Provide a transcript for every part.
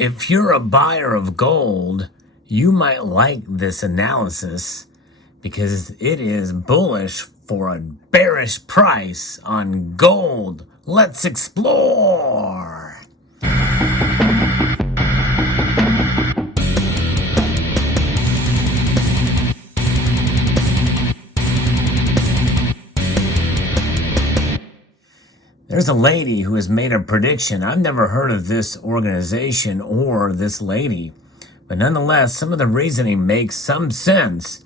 If you're a buyer of gold, you might like this analysis because it is bullish for a bearish price on gold. Let's explore. There's a lady who has made a prediction. I've never heard of this organization or this lady, but nonetheless, some of the reasoning makes some sense,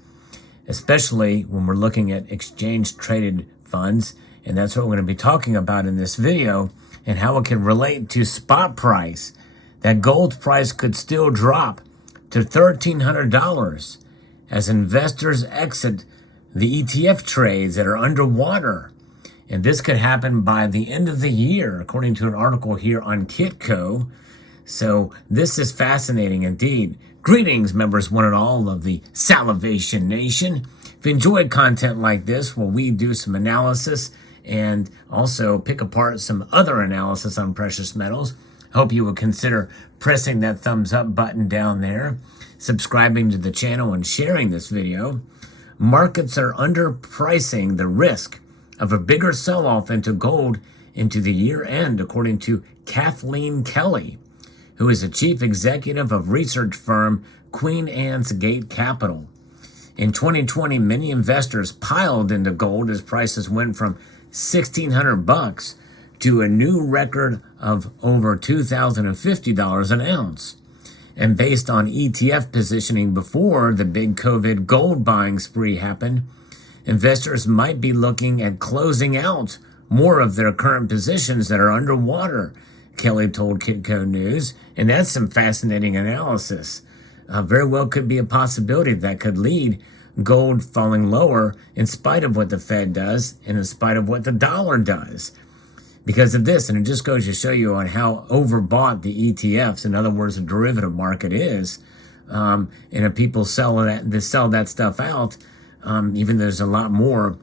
especially when we're looking at exchange-traded funds, and that's what we're going to be talking about in this video, and how it can relate to spot price. That gold price could still drop to $1,300 as investors exit the ETF trades that are underwater. And this could happen by the end of the year, according to an article here on Kitco. So this is fascinating indeed. Greetings, members one and all of the Salivation Nation. If you enjoy content like this, well, we do some analysis and also pick apart some other analysis on precious metals. Hope you would consider pressing that thumbs up button down there, subscribing to the channel, and sharing this video. Markets are underpricing the risk of a bigger sell-off into gold into the year end, according to Kathleen Kelly, who is the chief executive of research firm Queen Anne's Gate Capital. In 2020, many investors piled into gold as prices went from $1,600 to a new record of over $2,050 an ounce. And based on ETF positioning before the big COVID gold buying spree happened, investors might be looking at closing out more of their current positions that are underwater, Kelly told Kitco News, and that's some fascinating analysis. Very well could be a possibility that could lead gold falling lower in spite of what the Fed does and in spite of what the dollar does because of this. And it just goes to show you on how overbought the ETFs, in other words, the derivative market is. And if people sell that stuff out, even though there's a lot more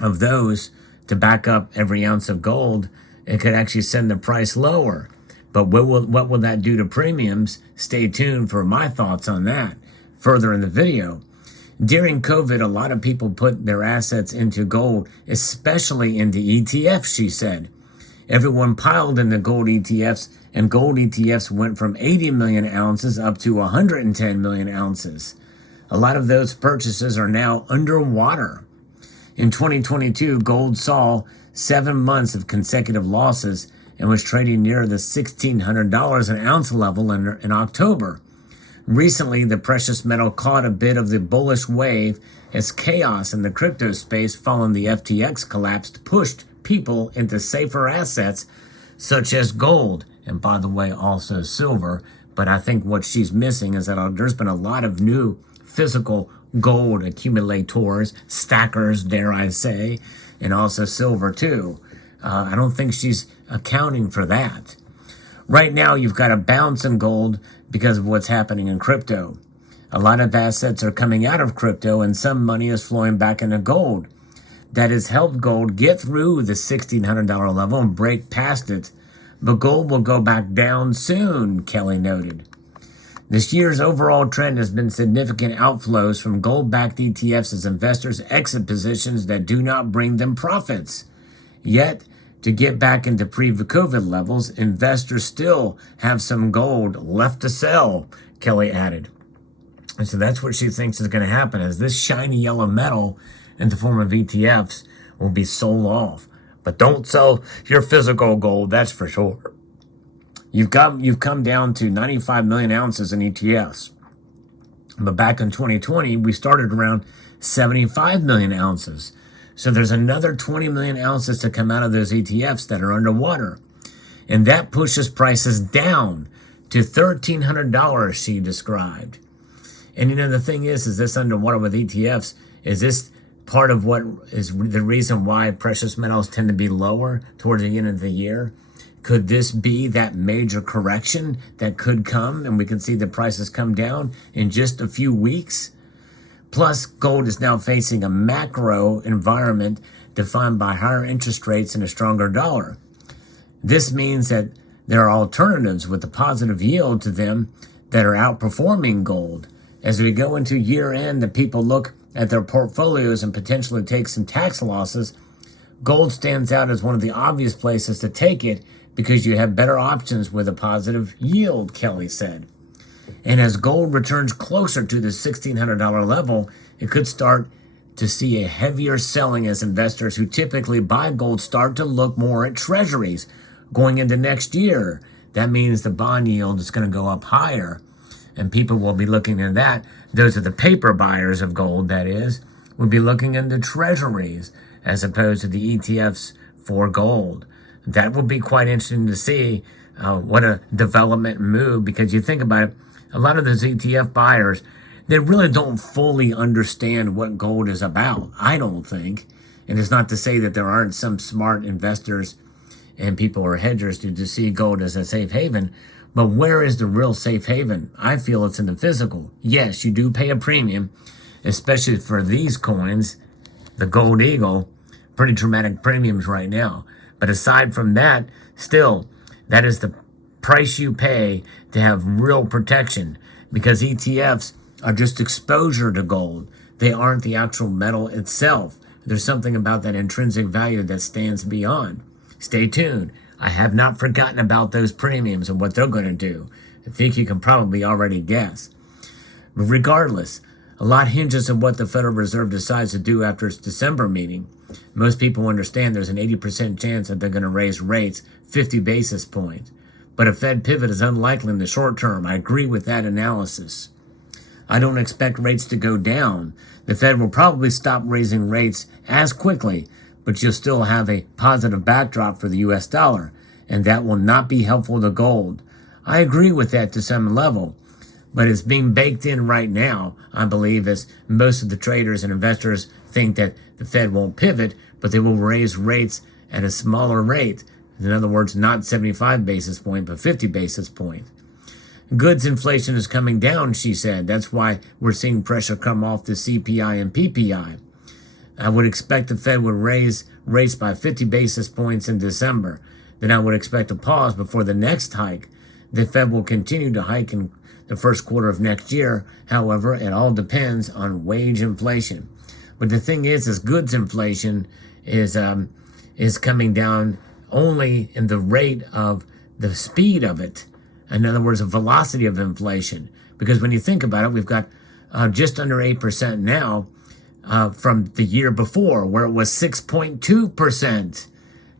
of those to back up every ounce of gold, it could actually send the price lower. But what will that do to premiums? Stay tuned for my thoughts on that further in the video. During COVID, a lot of people put their assets into gold, especially into ETFs, she said. Everyone piled into gold ETFs, and gold ETFs went from 80 million ounces up to 110 million ounces. A lot of those purchases are now underwater. In 2022, gold saw 7 months of consecutive losses and was trading near the $1,600 an ounce level in October. Recently, the precious metal caught a bit of the bullish wave as chaos in the crypto space following the FTX collapse pushed people into safer assets such as gold, and by the way, also silver. But I think what she's missing is that there's been a lot of new physical gold accumulators, stackers, dare I say, and also silver too. I don't think she's accounting for that. Right now, you've got a bounce in gold because of what's happening in crypto. A lot of assets are coming out of crypto and some money is flowing back into gold. That has helped gold get through the $1,600 level and break past it. But gold will go back down soon, Kelly noted. This year's overall trend has been significant outflows from gold-backed ETFs as investors exit positions that do not bring them profits. Yet, to get back into pre-COVID levels, investors still have some gold left to sell, Kelly added. And so that's what she thinks is going to happen, is this shiny yellow metal in the form of ETFs will be sold off. But don't sell your physical gold, that's for sure. You've come down to 95 million ounces in ETFs. But back in 2020, we started around 75 million ounces. So there's another 20 million ounces to come out of those ETFs that are underwater. And that pushes prices down to $1,300, she described. And the thing is this underwater with ETFs, is this part of what is the reason why precious metals tend to be lower towards the end of the year? Could this be that major correction that could come and we can see the prices come down in just a few weeks? Plus, gold is now facing a macro environment defined by higher interest rates and a stronger dollar. This means that there are alternatives with a positive yield to them that are outperforming gold. As we go into year end and people look at their portfolios and potentially take some tax losses, gold stands out as one of the obvious places to take it because you have better options with a positive yield, Kelly said. And as gold returns closer to the $1,600 level, it could start to see a heavier selling as investors who typically buy gold start to look more at treasuries going into next year. That means the bond yield is going to go up higher, and people will be looking at that. Those are the paper buyers of gold, that is, will be looking into treasuries as opposed to the ETFs for gold. That will be quite interesting to see what a development move, because you think about it, a lot of those ETF buyers, they really don't fully understand what gold is about, I don't think. And it's not to say that there aren't some smart investors and people or hedgers who just see gold as a safe haven. But where is the real safe haven? I feel it's in the physical. Yes, you do pay a premium, especially for these coins, the Gold Eagle, pretty dramatic premiums right now. But aside from that, still, that is the price you pay to have real protection, because ETFs are just exposure to gold. They aren't the actual metal itself. There's something about that intrinsic value that stands beyond. Stay tuned. I have not forgotten about those premiums and what they're going to do. I think you can probably already guess. But regardless, a lot hinges on what the Federal Reserve decides to do after its December meeting. Most people understand there's an 80% chance that they're going to raise rates 50 basis points. But a Fed pivot is unlikely in the short term. I agree with that analysis. I don't expect rates to go down. The Fed will probably stop raising rates as quickly, but you'll still have a positive backdrop for the US dollar, and that will not be helpful to gold. I agree with that to some level, but it's being baked in right now, I believe, as most of the traders and investors think that the Fed won't pivot, but they will raise rates at a smaller rate. In other words, not 75 basis points, but 50 basis points. Goods inflation is coming down, she said. That's why we're seeing pressure come off the CPI and PPI. I would expect the Fed would raise rates by 50 basis points in December. Then I would expect a pause before the next hike. The Fed will continue to hike in the first quarter of next year. However, it all depends on wage inflation. But the thing is goods inflation is coming down only in the rate of the speed of it. In other words, the velocity of inflation. Because when you think about it, we've got just under 8% now from the year before, where it was 6.2%.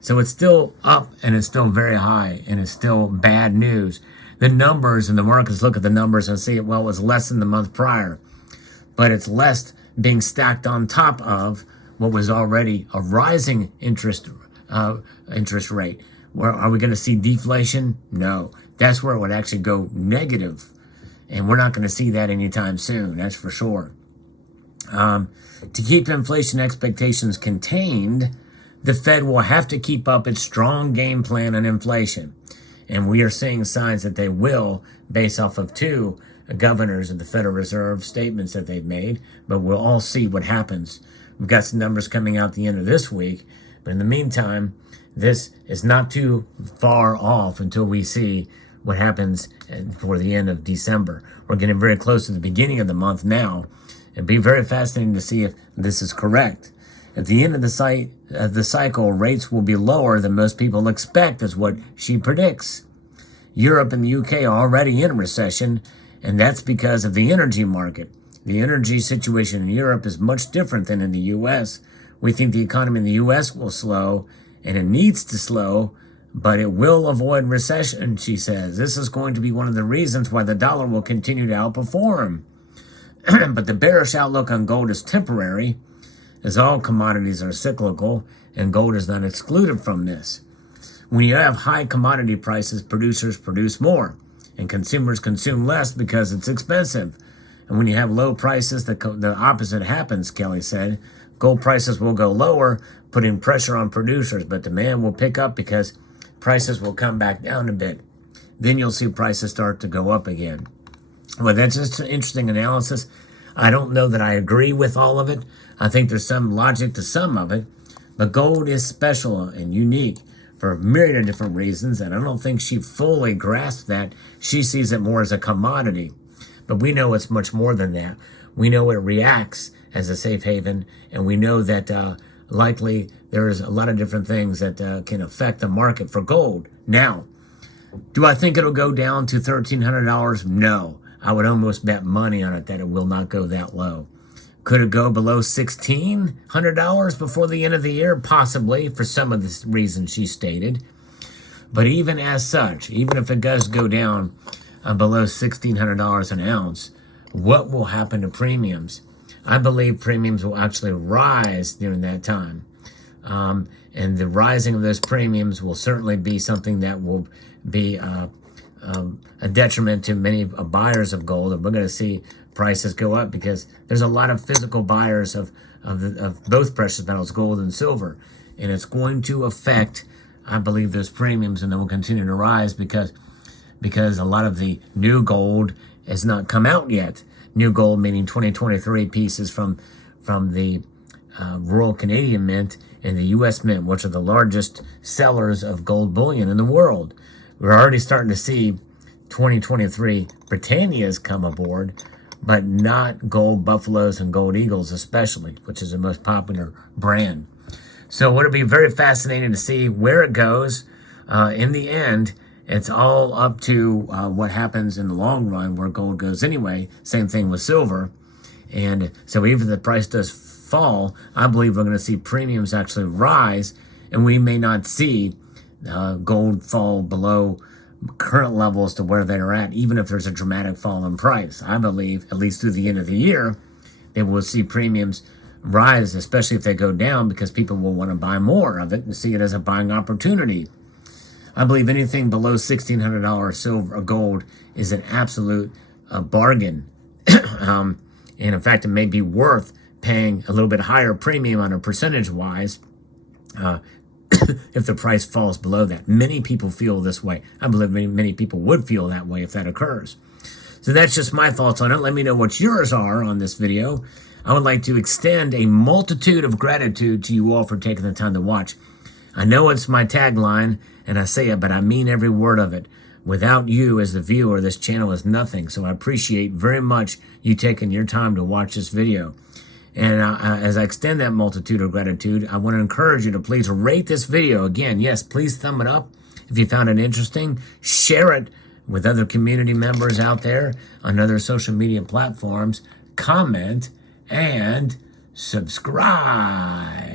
So it's still up, and it's still very high, and it's still bad news. The numbers, and the markets look at the numbers and see, well, it was less than the month prior. But it's less being stacked on top of what was already a rising interest rate. Where are we going to see deflation? No. That's where it would actually go negative. And we're not going to see that anytime soon, that's for sure. To keep inflation expectations contained, the Fed will have to keep up its strong game plan on inflation. And we are seeing signs that they will, based off of two governors of the Federal Reserve statements that they've made. But we'll all see what happens. We've got some numbers coming out the end of this week. But in the meantime, this is not too far off until we see what happens for the end of December. We're getting very close to the beginning of the month now. It'd be very fascinating to see if this is correct. At the end of the cycle, rates will be lower than most people expect, is what she predicts. Europe and the UK are already in a recession, and that's because of the energy market. The energy situation in Europe is much different than in the US. We think the economy in the US will slow, and it needs to slow, but it will avoid recession, she says. This is going to be one of the reasons why the dollar will continue to outperform. But the bearish outlook on gold is temporary, as all commodities are cyclical, and gold is not excluded from this. When you have high commodity prices, producers produce more, and consumers consume less because it's expensive. And when you have low prices, the opposite happens, Kelly said. Gold prices will go lower, putting pressure on producers, but demand will pick up because prices will come back down a bit. Then you'll see prices start to go up again. Well, that's just an interesting analysis. I don't know that I agree with all of it. I think there's some logic to some of it. But gold is special and unique for a myriad of different reasons, and I don't think she fully grasps that. She sees it more as a commodity. But we know it's much more than that. We know it reacts as a safe haven, and we know that likely there's a lot of different things that can affect the market for gold. Now, do I think it'll go down to $1,300? No. I would almost bet money on it that it will not go that low. Could it go below $1,600 before the end of the year? Possibly, for some of the reasons she stated. But even as such, even if it does go down below $1,600 an ounce, what will happen to premiums? I believe premiums will actually rise during that time. And the rising of those premiums will certainly be something that will be a detriment to many buyers of gold. And we're going to see prices go up because there's a lot of physical buyers of both precious metals, gold and silver. And it's going to affect, I believe, those premiums, and they will continue to rise because a lot of the new gold has not come out yet. New gold meaning 2023 pieces from the Royal Canadian Mint and the U.S. Mint, which are the largest sellers of gold bullion in the world. We're already starting to see 2023 Britannias come aboard, but not gold buffaloes and gold eagles especially, which is the most popular brand. So it'll be very fascinating to see where it goes. In the end, it's all up to what happens in the long run, where gold goes anyway. Same thing with silver. And so even if the price does fall, I believe we're going to see premiums actually rise, and we may not see gold fall below current levels to where they're at, even if there's a dramatic fall in price. I believe, at least through the end of the year, that we'll see premiums rise, especially if they go down, because people will want to buy more of it and see it as a buying opportunity. I believe anything below $1,600 silver or gold is an absolute bargain. And in fact, it may be worth paying a little bit higher premium on a percentage-wise if the price falls below that. Many people feel this way. I believe many people would feel that way if that occurs. So that's just my thoughts on it. Let me know what yours are on this video. I would like to extend a multitude of gratitude to you all for taking the time to watch. I know it's my tagline, and I say it, but I mean every word of it. Without you as the viewer, this channel is nothing. So I appreciate very much you taking your time to watch this video. And as I extend that multitude of gratitude, I want to encourage you to please rate this video. Again, yes, please thumb it up if you found it interesting. Share it with other community members out there on other social media platforms. Comment and subscribe.